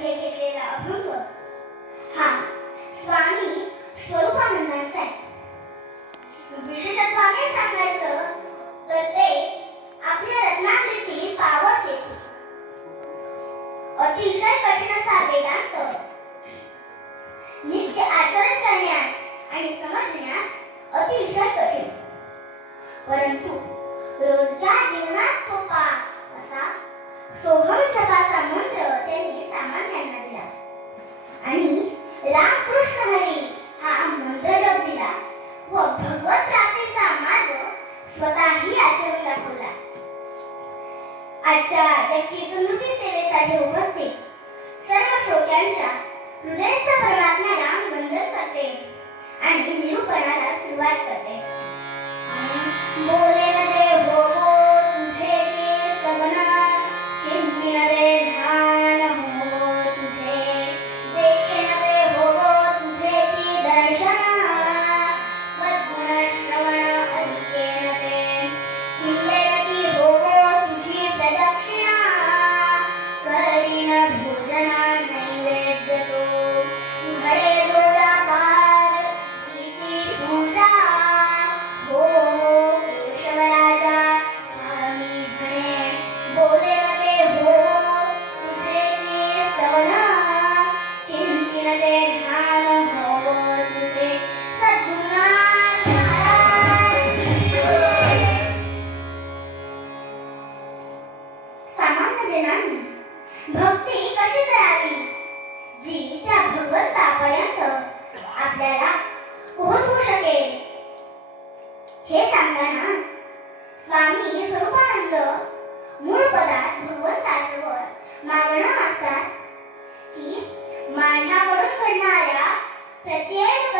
मध्ये घेतलेला अभंग हा स्वामी स्वरूपानंदांचा आहे. विशेषत्वाने सांगायचं तर ते आपल्या रत्नाकृती पावत येते. अतिशय कठीण असा वेदांत नित्य आचरण करण्यात आणि समजण्यात अतिशय कठीण, परंतु रोजच्या जीवनात सोपा असा सोहम जपाचा मंत्र त्यांनी सामान्यांना दिला आणि रामकृष्ण हरी हा मंत्र जप दिला व भगवत प्राप्तीचा मार्ग स्वतःही आचरून दाखवला. आजच्या या कीर्तनरूपी सेवेसाठी उपस्थित सर्व श्रोत्यांच्या हृदयस्थ परमात्म्याला वंदन करते आणि निरूपणाला सुरुवात करते. बोले न दे हो तुझे सगना, चिंती न दे ध्यान हो तुझे, देखे न दे हो तुझे की दर्शना, सद्गुण श्रवण अधिके न दे, हिंदे नदी हो तुझी प्रदक्षिणा, करी न भोजना नैवेद्य तो, घडे डोळा पार तिची पूजा, हो केशवराजा स्वामी म्हणे, बोले न दे हो तुझे की स्तवना, चिंती न दे ध्यान हो तुझे, सद्गुणान सामान्य जनांनी भक्ती कशी करावी जी त्या भगवंतापर्यंत आपल्याला पोहोचवू शकेल हे सांगताना स्वामी स्वरूपानंद मूळ पदात भगवंताजवळ मागणं मागतात की माझ्याकडून घडणाऱ्या प्रत्येक